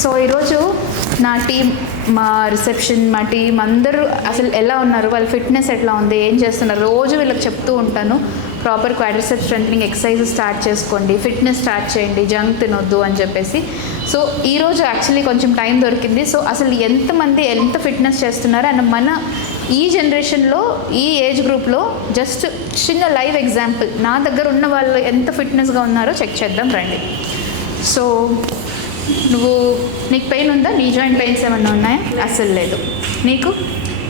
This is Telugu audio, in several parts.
సో ఈరోజు నా టీం మా రిసెప్షన్ మా టీం అందరూ అసలు ఎలా ఉన్నారు? వాళ్ళ ఫిట్నెస్ ఎట్లా ఉంది? ఏం చేస్తున్నారు? రోజు వీళ్ళకి చెప్తూ ఉంటాను. Proper quadricep strengthening exercise start చేసుకోండి. ఫిట్నెస్ స్టార్ట్ చేయండి. జంక్ తినొద్దు అని చెప్పేసి. సో ఈరోజు యాక్చువల్లీ కొంచెం టైం దొరికింది. సో అసలు ఎంతమంది ఎంత ఫిట్నెస్ చేస్తున్నారు? అండ్ మన ఈ జనరేషన్లో ఈ ఏజ్ గ్రూప్లో జస్ట్ చిన్న లైవ్ ఎగ్జాంపుల్ నా దగ్గర ఉన్న వాళ్ళు ఎంత ఫిట్నెస్గా ఉన్నారో చెక్ చేద్దాం రండి. సో నువ్వు నీకు పెయిన్ ఉందా? నీ జాయింట్ పెయిన్స్ ఏమన్నా ఉన్నాయా? అస్సలు లేదు. నీకు?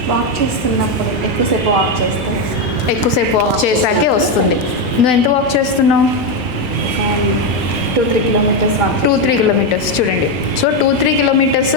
వాక్ చేస్తున్నప్పుడు ఎక్కువసేపు వాక్ చేస్తే. ఎక్కువసేపు వాక్ చేశాకే వస్తుంది. నువ్వు ఎంత వాక్ చేస్తున్నావు? Two three kilometres two three kilometres చూడండి. సో టూ త్రీ కిలోమీటర్స్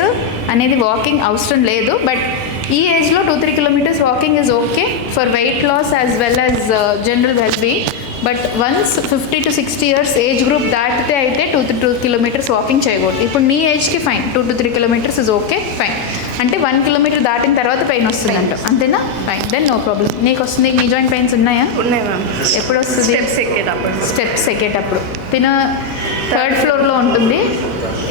అనేది వాకింగ్ అవసరం లేదు. బట్ ఈ ఏజ్లో two three kilometres walking is okay for weight loss as well as general well being but once fifty to sixty years age group దాటితే అయితే two three two kilometres walking చేయకూడదు. ఇప్పుడు నీ ఏజ్కి fine. Two to three kilometres is okay fine. అంటే వన్ కిలోమీటర్ దాటిన తర్వాత పెయిన్ వస్తుందంట. అంతేనా? ఫైన్. దెన్ నో ప్రాబ్లం నీకు వస్తుంది నీ జాయింట్ పెయిన్స్ ఉన్నాయా? ఉన్నాయి మ్యామ్ ఎప్పుడు వస్తుంది? స్టెప్స్ ఎక్కేటప్పుడు. స్టెప్స్ ఎక్కేటప్పుడు. తిన థర్డ్ ఫ్లోర్లో ఉంటుంది.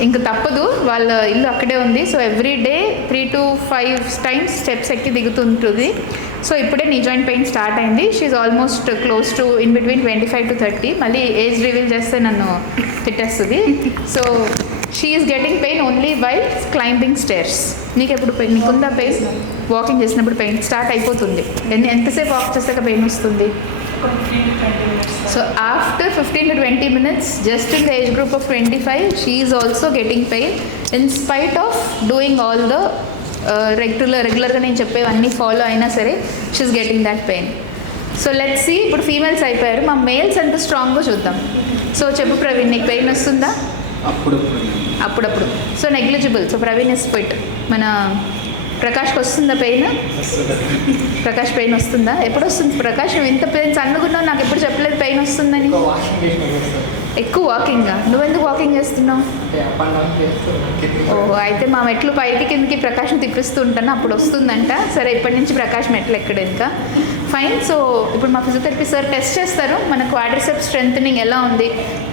ఇంక తప్పదు. వాళ్ళ ఇల్లు అక్కడే ఉంది. So every day three to five times steps ఎక్కి దిగుతుంటుంది. సో ఇప్పుడే నీ జాయింట్ పెయిన్ స్టార్ట్ అయింది. She's almost close to in between twenty five to thirty మళ్ళీ ఏజ్ రివీల్ చేస్తే నన్ను తిట్టేస్తుంది. So she's getting pain only by climbing stairs నీకు ఎప్పుడు పెయిన్ నీకుందా పెయిన్ వాకింగ్ చేసినప్పుడు పెయిన్ స్టార్ట్ అయిపోతుంది. ఎన్ని ఎంతసేపు వాక్ చేసాక పెయిన్ వస్తుంది? So after fifteen to twenty minutes just in the age group of twenty five she's also getting pain in spite of doing all the regular రెగ్యులర్గా నేను చెప్పేవన్నీ ఫాలో అయినా సరే she's getting that pain so let's see ఇప్పుడు ఫీమేల్స్ అయిపోయారు. మా మేల్స్ ఎంత స్ట్రాంగ్గా చూద్దాం. సో చెప్పు ప్రవీణ్ నీకు పెయిన్ వస్తుందా? అప్పుడు అప్పుడప్పుడు. So negligible so Praveen is fit మన ప్రకాష్కి వస్తుందా పెయిన్ ప్రకాష్ పెయిన్ వస్తుందా? ఎప్పుడు వస్తుంది ప్రకాష్ ఇంత పెయిన్ సన్నగున్నావు నాకు ఎప్పుడు చెప్పలేదు పెయిన్ వస్తుందని. ఎక్కువ వాకింగ్ నువ్వెందుకు వాకింగ్ చేస్తున్నావు? ఓహో అయితే మా మెట్లు పైకి కిందకి ప్రకాశం తిప్పిస్తూ ఉంటాను అప్పుడు వస్తుందంట. సరే ఇప్పటి నుంచి ప్రకాశ్ మెట్లు ఎక్కడ ఇంకా ఫైన్ సో ఇప్పుడు మా ఫిజియోథెరపీ సార్ టెస్ట్ చేస్తారు. మన క్వాడ్రిసెప్ స్ట్రెంగ్ ఎలా ఉంది?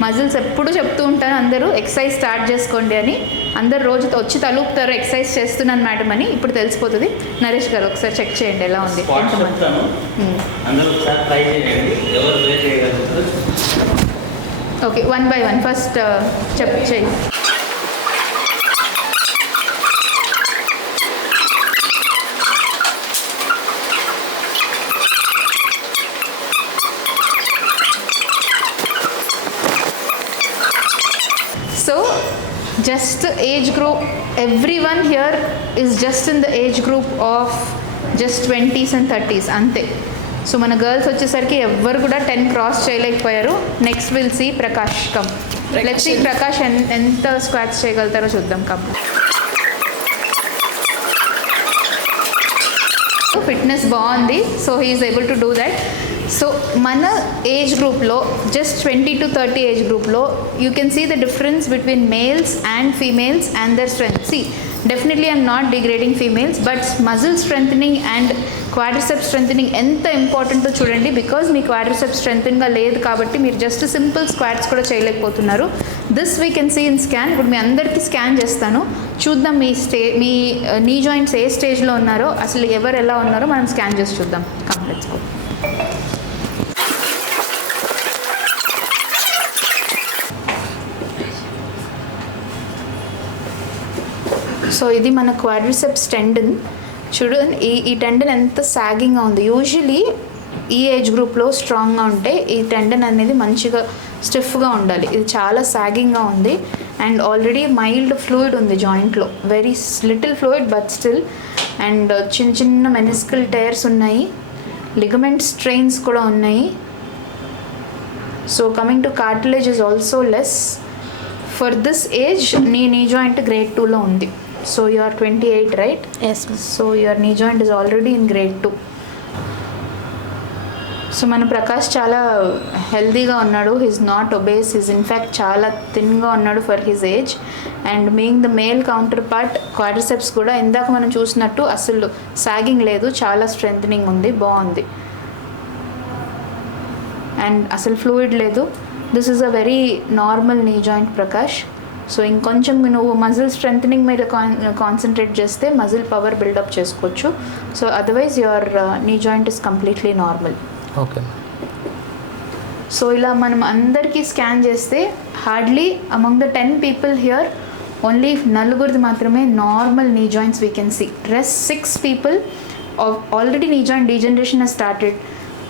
మజిల్స్ ఎప్పుడు చెప్తూ ఉంటాను అందరూ ఎక్సర్సైజ్ స్టార్ట్ చేసుకోండి అని. అందరు రోజు వచ్చి తలుపుతారు ఎక్సర్సైజ్ చేస్తున్నాను మేడం అని. ఇప్పుడు తెలిసిపోతుంది. నరేష్ గారు ఒకసారి చెక్ చేయండి ఎలా ఉంది? ఎంతమంది చెప్తాను. అందరూ ఒకసారి ట్రై చేయండి. ఎవరు వే చేయగలుగుతారు? Okay, one by one. First, uh. So, just the age group, everyone here is just in the age group of just 20s and 30s, ante. So మన గర్ల్స్ వచ్చేసరికి ఎవ్వరు కూడా టెన్ క్రాస్ చేయలేకపోయారు. Next will see Prakash come let's see Prakash ఎంత స్క్వాట్స్ చేయగలుగుతారో చూద్దాం కమ్ ఫిట్నెస్ బాగుంది. So he's able to do that so మన ఏజ్ గ్రూప్లో just twenty to thirty age గ్రూప్లో you can see the difference between males and females and their strength see definitely I'm not degrading females but muscle strengthening and quadricep strengthening ఎంత ఇంపార్టెంటో చూడండి బికాజ్ మీ క్వాడ్రిసెప్ స్ట్రెంథన్గా లేదు కాబట్టి మీరు జస్ట్ సింపుల్ స్క్వాట్స్ కూడా చేయలేకపోతున్నారు. This we can see in scan ఇప్పుడు మీ అందరికీ స్కాన్ చేస్తాను. చూద్దాం మీ స్టే మీ uh, నీ జాయింట్స్ ఏ స్టేజ్లో ఉన్నారో అసలు ఎవరు ఎలా ఉన్నారో మనం స్కాన్ చేసి చూద్దాం. కమ్ సో ఇది మన క్వాడ్రిసెప్స్ టెండన్ చూడు ఈ ఈ టెండన్ ఎంత సాగింగ్గా ఉంది. యూజువలీ ఈ ఏజ్ గ్రూప్లో స్ట్రాంగ్గా ఉంటే ఈ టెండన్ అనేది మంచిగా స్టిఫ్గా ఉండాలి. ఇది చాలా సాగింగ్గా ఉంది. అండ్ ఆల్రెడీ మైల్డ్ ఫ్లూయిడ్ ఉంది జాయింట్లో very little fluid but still and చిన్న చిన్న మెనిస్కల్ టైర్స్ ఉన్నాయి. లిగమెంట్ స్ట్రెయిన్స్ కూడా ఉన్నాయి. So coming to cartilage is also less for this age knee knee joint grade టూలో ఉంది. So you are twenty eight right yes so your knee joint is already in grade two so మన ప్రకాష్ చాలా హెల్దీగా ఉన్నాడు. He's not obese he's in fact చాలా థిన్గా ఉన్నాడు for his age and being the male counterpart quadriceps కూడా ఇందాక మనం చూసినట్టు అసలు సాగింగ్ లేదు. చాలా స్ట్రెంథనింగ్ ఉంది. బాగుంది. అండ్ అసలు ఫ్లూయిడ్ లేదు. This is a very normal knee joint Prakash. So ఇంకొంచెం నువ్వు మజిల్ స్ట్రెంగ్ మీద కాన్ కాన్సన్ట్రేట్ చేస్తే మజిల్ పవర్ బిల్డప్ చేసుకోవచ్చు. So otherwise your knee joint is completely normal okay. So ఇలా మనం అందరికీ స్కాన్ చేస్తే hardly among the ten people here only నలుగురిది మాత్రమే normal knee joints we can see rest six people already knee joint degeneration started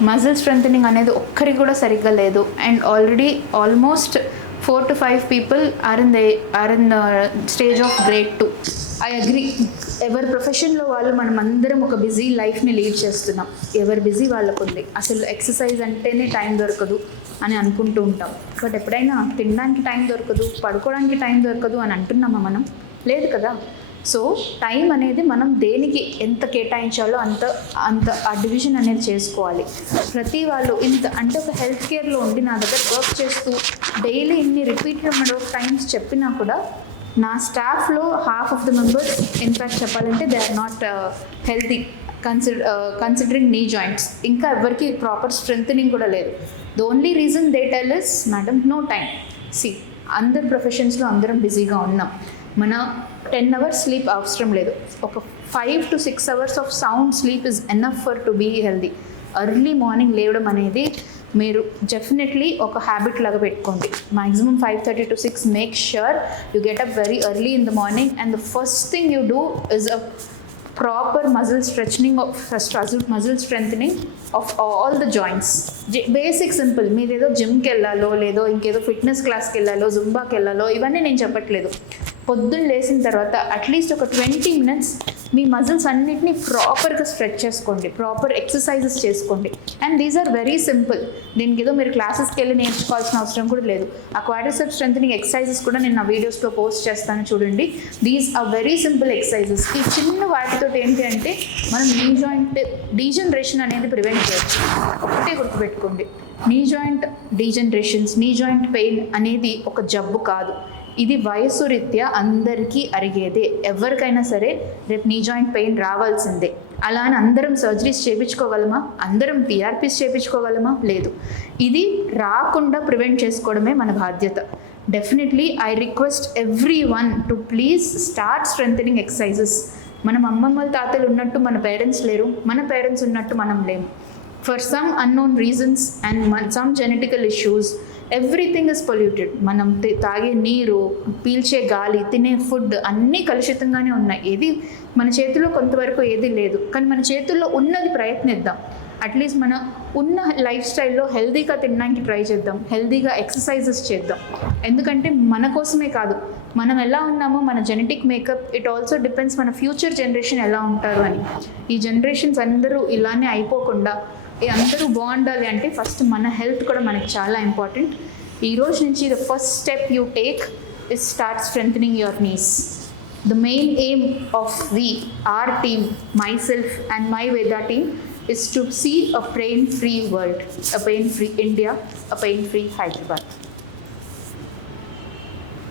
muscle strengthening అనేది ఒక్కరికి కూడా సరిగ్గా లేదు. And already almost four to five people are in the are in the stage of grade two I agree ఎవరి ప్రొఫెషన్లో వాళ్ళు మనం అందరం ఒక బిజీ లైఫ్ని లీడ్ చేస్తున్నాం. ఎవరి బిజీ వాళ్ళకు ఉంది అసలు ఎక్సర్సైజ్ అంటేనే టైం దొరకదు అని అనుకుంటూ ఉంటాం. బట్ ఎప్పుడైనా తినడానికి టైం దొరకదు పడుకోవడానికి టైం దొరకదు అని అంటున్నామా మనం? లేదు కదా? సో టైం అనేది మనం దేనికి ఎంత కేటాయించాలో అంత అంత ఆ డివిజన్ అనేది చేసుకోవాలి. ప్రతి వాళ్ళు ఇంత అంటే ఒక హెల్త్ కేర్లో ఉండి నా దగ్గర వర్క్ చేస్తూ డైలీ ఇన్ని రిపీటెడ్ నెంబర్ ఆఫ్ టైమ్స్ చెప్పినా కూడా నా స్టాఫ్లో half of the members in fact చెప్పాలంటే they are not healthy. Consider considering knee joints. ఇంకా ఎవరికి ప్రాపర్ స్ట్రెంగ్ కూడా లేదు. The only reason they tell is madam no time see అందరు ప్రొఫెషన్స్లో అందరం బిజీగా ఉన్నాం. మన టెన్ అవర్స్ స్లీప్ అవసరం లేదు. ఒక five to six hours of sound sleep is enough for to be healthy early morning లేవడం అనేది మీరు డెఫినెట్లీ ఒక హ్యాబిట్ లాగా పెట్టుకోండి. Maximum five thirty to six make sure you get up very early in the morning and the first thing you do is a proper muscle stretching of first muscle strengthening of all the joints basic simple మీరు ఏదో జిమ్కి వెళ్ళాలో లేదో ఇంకేదో ఫిట్నెస్ క్లాస్కి వెళ్ళాలో జుంబాకి వెళ్ళాలో ఇవన్నీ నేను చెప్పట్లేదు. పొద్దున్న లేచిన తర్వాత అట్లీస్ట్ ఒక ట్వంటీ మినిట్స్ మీ మజిల్స్ అన్నిటినీ ప్రాపర్గా స్ట్రెచ్ చేసుకోండి ప్రాపర్ ఎక్సర్సైజెస్ చేసుకోండి. And these are very simple దీనికి ఏదో మీరు క్లాసెస్కి వెళ్ళి నేర్చుకోవాల్సిన అవసరం కూడా లేదు. ఆ క్వాడ్రిసెప్ స్ట్రెంథనింగ్ ఎక్సర్సైజెస్ కూడా నేను నా వీడియోస్లో పోస్ట్ చేస్తాను చూడండి. These are very simple exercises ఈ చిన్న వాటితో ఏంటి అంటే మనం నీ జాయింట్ డీజనరేషన్ అనేది ప్రివెంట్ చేయొచ్చు. ఒకటే గుర్తుపెట్టుకోండి. Knee joint degenerations knee joint pain అనేది ఒక జబ్బు కాదు. ఇది వయసు రీత్యా అందరికీ అరిగేదే. ఎవరికైనా సరే రేపు నీ జాయింట్ పెయిన్ రావాల్సిందే. అలా అని అందరం సర్జరీస్ చేయించుకోగలమా అందరం పిఆర్పీస్ చేయించుకోగలమా లేదు. ఇది రాకుండా ప్రివెంట్ చేసుకోవడమే మన బాధ్యత. Definitely I request everyone to please start strengthening exercises. మనం అమ్మమ్మల తాతలు ఉన్నట్టు మన పేరెంట్స్ లేరు. మన పేరెంట్స్ ఉన్నట్టు మనం లేము for some unknown reasons and some genetical issues everything is polluted మనం తాగే నీరు పీల్చే గాలి తినే ఫుడ్ అన్నీ కలుషితంగానే ఉన్నాయి. ఏది మన చేతిలో కొంతవరకు ఏది లేదు. కానీ మన చేతుల్లో ఉన్నది ప్రయత్నిద్దాం. అట్లీస్ట్ మన ఉన్న లైఫ్ స్టైల్లో హెల్దీగా తినడానికి ట్రై చేద్దాం. హెల్దీగా ఎక్సర్సైజెస్ చేద్దాం. ఎందుకంటే మన కోసమే కాదు. మనం ఎలా ఉన్నామో మన genetic makeup it also depends మన ఫ్యూచర్ జనరేషన్ ఎలా ఉంటారు అని. ఈ జనరేషన్స్ అందరూ ఇలానే అయిపోకుండా అందరూ బాగుండాలి అంటే ఫస్ట్ మన హెల్త్ కూడా మనకి చాలా ఇంపార్టెంట్ ఈ రోజు నుంచి the first step you take is start strength your knees the main aim of we are team myself and my Veda team is to see a pain free world a pain free India a pain free Hyderabad